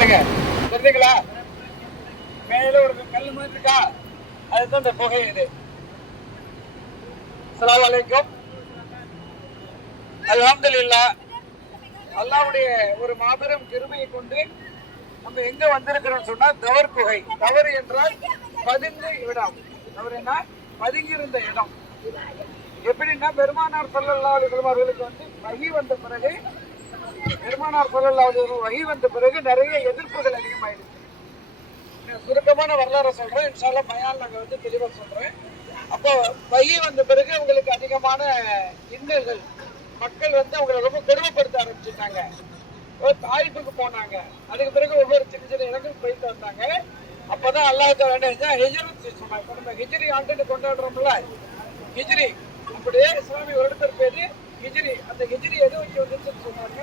தெரியுங்களா? மேல ஒரு கல் மாதிரி இருக்கா, அதுதான் இந்த புகை. இது அஸ்ஸலாமு அலைக்கும். அல்ஹம்துலில்லாஹ். அல்லாஹ்வுடைய ஒரு மாபெரும் கிருபையை கொண்டு நம்ம எங்க வந்திருக்கிறோம் சொன்னா தவர் குகை. தவறு என்றால் பதுங்க இடம். தவறு என்ன? பதுங்கியிருந்த இடம். எப்படின்னா பெருமானார் ஸல்லல்லாஹு அலைஹி வஸல்லம் அவர்களுக்கு வஹி வந்த பிறகு, பெருமானார் ஸல்லல்லாஹு அலைஹி வஸல்லம் வஹி வந்த பிறகு நிறைய எதிர்ப்புகள் அதிகமாயிடுச்சு. சுருக்கமான வரலாறு சொல்றேன், இன்ஷா அல்லாஹ் பயான் நாங்க தெளிவா சொல்றேன். அப்போ வஹி வந்த பிறகு அவங்களுக்கு அதிகமான இன்னல்கள், மக்கள் அவங்களை ரொம்ப கொடுமைப்படுத்த ஆரம்பிச்சுட்டாங்க. தாயிப்புக்கு போனாங்க. அதுக்கு பிறகு ஒவ்வொரு சின்ன சின்ன இடங்களுக்கு போயிட்டு வந்தாங்க. அப்பதான் அல்லாஹ் ஹிஜ்ரத் சொன்னாங்க. நம்ம ஹிஜ்ரி ஆண்டு கொண்டாடுறோம்ல, ஹிஜ்ரி அப்படியே இஸ்லாமிய வருடத்திற்கு பேரு ஹிஜ்ரி. அந்த ஹிஜ்ரி எதை வச்சு வந்துச்சுன்னு சொன்னாங்க,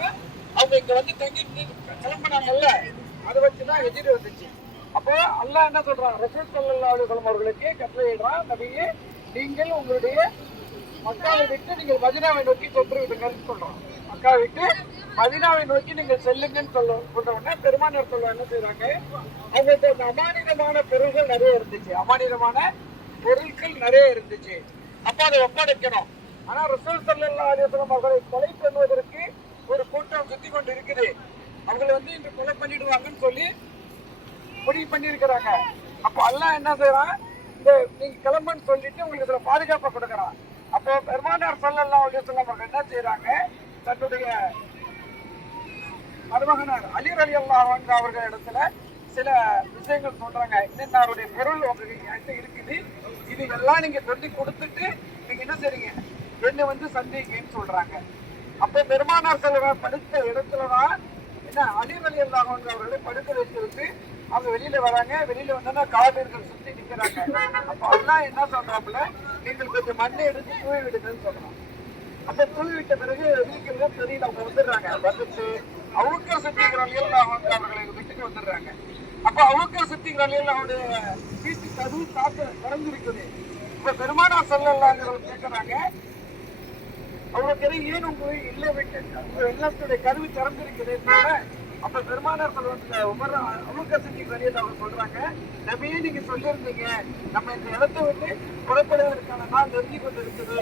அவங்க இங்க தங்கி கிளம்பினாங்கல்ல, அதை வச்சுதான் ஹிஜ்ரி வந்துச்சு. அப்போ அல்லாஹ் என்ன சொல்றான், ரசூல் ஸல்லல்லாஹு அலைஹி வஸல்லம் அவர்களுக்கு கட்டளையிடுறான், நபியே நீங்கள் உங்களுடைய மக்காவை விட்டு நீங்கள் மதீனாவை நோக்கி சென்று விடுங்கன்னு சொல்றோம். மக்காவை விட்டு மதீனாவை நோக்கி நீங்கள் செல்லுங்கன்னு சொல்ற உடனே பெருமானார் சொல்ல என்ன செய்யறாங்க, அவங்களுக்கு அந்த அமானிதமான பொருள்கள் நிறைய இருந்துச்சு. அமானிதமான பொருட்கள் நிறைய இருந்துச்சு. அப்ப அதை ஒப்படைக்கணும். ஆனா ரசூல் ஸல்லல்லாஹு அலைஹி வஸல்லம் அவர்களை கொலை பண்ணுவதற்கு ஒரு கூட்டம் சுத்தி கொண்டு இருக்குது. அவங்களை இன்று கொலை பண்ணிடுவாங்கன்னு சொல்லி முடிவு பண்ணி இருக்கிறாங்க. அப்போ அல்லாஹ் என்ன செய்யறான், இந்த நீங்க கிளம்புன்னு சொல்லிட்டு உங்களுக்கு சில பாதுகாப்பை கொடுக்கறான். அப்போ பெருமானார் ஸல்லல்லாஹு அலைஹி வஸல்லம் அவங்க என்ன செய்யறாங்க, தன்னுடைய மருமகனார் அலி ரலியல்லாஹு அன்ஹு அவர்கள் இடத்துல சில விஷயங்கள் சொல்றாங்க. இன்னொருடைய பொருள் உங்களுக்கு இருக்குது, இது எல்லாம் நீங்க சொல்லி கொடுத்துட்டு நீங்க என்ன செய்றீங்க, என்ன சந்திங்கன்னு சொல்றாங்க. அப்போ பெருமானார் ஸல்லல்லாஹு படுத்த இடத்துலதான் என்ன அலி ரலியல்லாஹு அன்ஹு அவர்களை படுக்க வைத்திருக்கு. அவங்க வெளியில வராங்க. வெளியில வந்தோன்னா காவலர்கள் சுத்தி நிக்கிறாங்க. அப்ப அல்லாஹ் என்ன சொல்றாப்புல, நீங்கள் கொஞ்சம் மண்ணை எடுத்து தூவி விடுங்கன்னு சொல்றாங்க. அப்ப தூவி விட்ட பிறகு வீட்டுல தெரியல, அவங்க வந்துடுறாங்க. வந்துட்டு அவுக்கர் சித்திக் ரலியல்லாஹு அன்ஹு அவர்களை வீட்டுக்கு வந்துடுறாங்க. அப்ப அவுக்கர் சித்திக் ரலியல்லாஹு அவருடைய வீட்டு கதவு திறந்திருக்குது. இப்ப பெருமானார் ஸல்லல்லாஹு அலைஹி வஸல்லம் கேட்கறாங்க, அவருக்கு ஏன் உங்க இல்ல விட்டு இல்லத்துடைய கதவு திறந்திருக்குது. அப்ப பெருமானார் உமர் அபூபக்கர் சித்திக் ரலியல்லாஹு அன்ஹு சொல்றாங்க, நபியே நீங்க சொல்லியிருந்தீங்க நம்ம இந்த இடத்தை விட்டு புறப்படுவதற்கான நாள் நெருங்கி கொண்டு இருக்குது,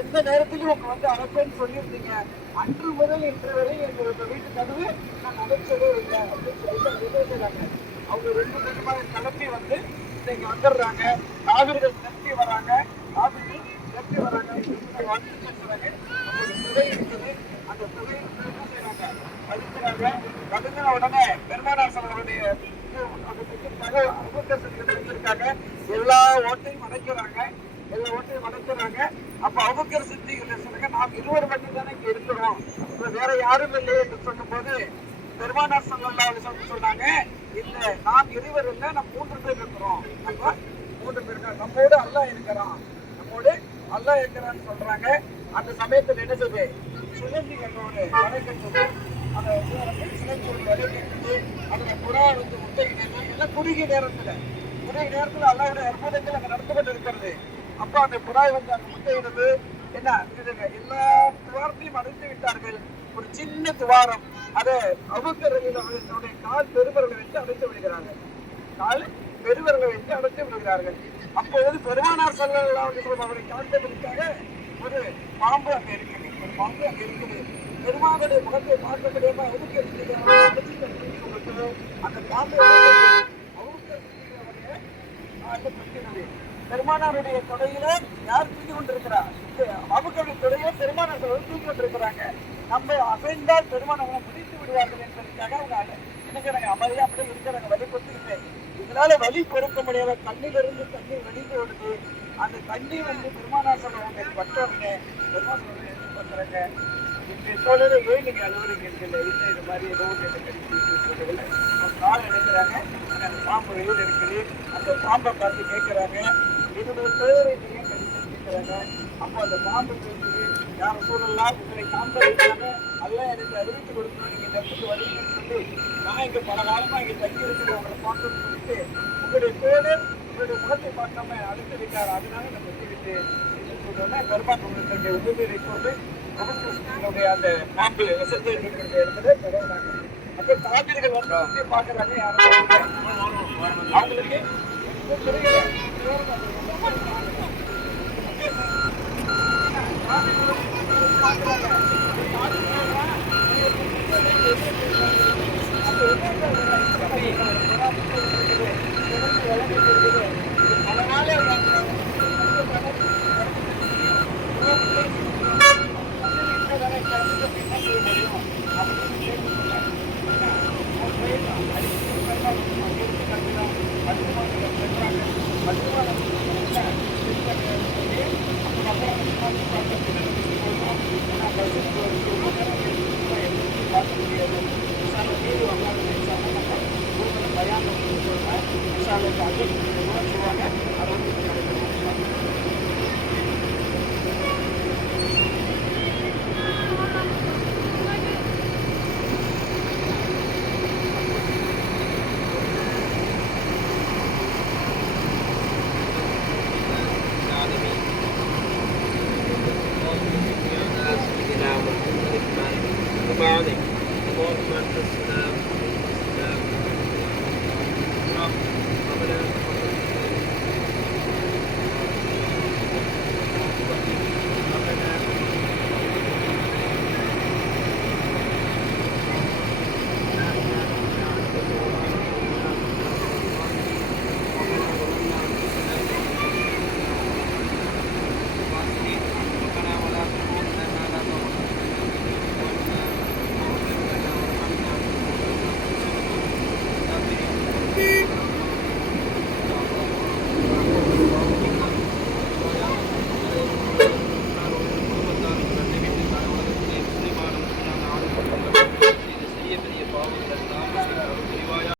எந்த நேரத்திலும் உங்க அழைப்பேன்னு சொல்லியிருந்தீங்க. அன்று முதல் இன்று வரை எங்களோட வீட்டு கதவு நான் அழைச்சதே இல்லை அப்படின்னு சொல்லிட்டு அவங்க ரெண்டு பேருமா கிளம்பி இங்க வந்துடுறாங்க. காவிரிகள் நிரப்பி வராங்க. காவிரிகள் நிரப்பி வராங்க. புகை இருக்குது. அந்த புகை அடிக்கிறாங்க. கடுங்கின உடனே பெருமானார் அவருடைய இருக்காங்க. எல்லா ஓட்டையும் அடைக்கிறாங்க. எல்லா ஓட்டையும் அடைக்கிறாங்க. அப்ப அபூபக்கர் சித்திக் சொல்றாங்க, நாம் இருவர் மட்டும் தானே இங்க இருக்கிறோம், வேற யாரும் இல்லை என்று சொல்லும் போது பெருமானார் ஸல்லல்லாஹு அலைஹி வஸல்லம் சொன்னாங்க, இல்ல நாம் இருவர் இல்லை, நம்ம 3 பேர் இருக்கிறோம். நம்ம 3 பேர் இருக்கோம். நம்மோடு அல்லாஹ் இருக்கிறான், நம்மோடு அல்லாஹ் இருக்கிறான்னு சொல்றாங்க. அந்த சமயத்தில் என்ன செய்யுது, சுழந்தி கட்டோடு வலை கட்டுது. அதை சிலஞ்சோடு வலை கட்டுது. அதுல புறா முட்டையிடுது. எல்லாம் குறுகிய நேரத்துல அல்லாஹ்வுடைய அற்புதங்கள் அங்க நடந்து கொண்டு இருக்கிறது. அப்ப அந்த புறாய் அங்க முட்டையிடுது. என்ன எல்லா துவாரத்தையும் அடைத்து விட்டார்கள். ஒரு சின்ன துவாரம், அதை அபூபக்கர் ரலியல்லாஹு அன்ஹுடைய கால் பெருவிரலை வைத்து அடைத்து விடுகிறார்கள். கால் பெருவிரலை வைத்து அடைத்து விடுகிறார்கள். அப்போது பெருமானார் ஸல்லல்லாஹு அலைஹி வஸல்லம் அவரை காண்பதற்காக ஒரு பாம்பு அங்க இருக்குது. ஒரு பாம்பு அங்க இருக்குது. பெருமானுடைய முகத்தை பார்க்க முடியாம அபூபக்கர் அந்த பாம்பை பெருமானாருடைய தொடையில யார் தூக்கி கொண்டிருக்கிறார், அபூபக்கருடைய தொடையில பெருமானார் தூக்கி கொண்டிருக்கிறாங்க. நம்ம அசைந்தால் பெருமானாரை பிடித்து விடுவார்கள் என்பதற்காக அவங்க என்ன செய்றாங்க, அமைதியா அப்படியே இருக்கிறாங்க. வலி கொத்துக்கிட்டு இதனால வலி பொறுக்க முடியாத கண்ணிலிருந்து தண்ணீர் வெளியே ஓடுது. அந்த தண்ணி பெருமானார் சொல்றவங்க பட்டவங்க பெருமானார் என்ன பண்றாங்க, இப்போது ஏன் நீங்க அலுவலகம் இருக்குல்ல, இல்லை இது மாதிரி ஏதோ கிடைக்குது கால் எடுக்கிறாங்க. அந்த பாம்பு வெளியில் இருக்குது. அந்த பாம்பை பார்த்து கேட்கிறாங்க, என்னுடைய பேரை நீங்க கேட்கிறாங்க. அப்போ அந்த பாம்பு கேட்குது, யார் சூழலாம் உங்களை காம்ப வைக்கிறாங்க, எல்லாம் எனக்கு அறிவித்து கொடுக்கணும், நீங்க இந்த இடத்துக்கு வருவீங்கன்னு சொல்லி நான் இங்க பல காலமா இங்க தங்கி இருக்கிற உங்களை பார்க்கணும்னு சொல்லிட்டு உங்களுடைய பேரு உங்களுடைய முகத்தை பார்க்காம அழைத்து வைக்காரு. அதனால நான் சொல்லிவிட்டு சொன்னோன்னே பெருமாள் உதவியை கொண்டு அந்த பாம்பு வசதி இருக்கிற இடத்துல தொடர்றாங்க. அப்ப தாபிர்கள் வந்து சுத்தி பாக்குறாங்க யாரும் அவங்களுக்கு புரியல. Misalnya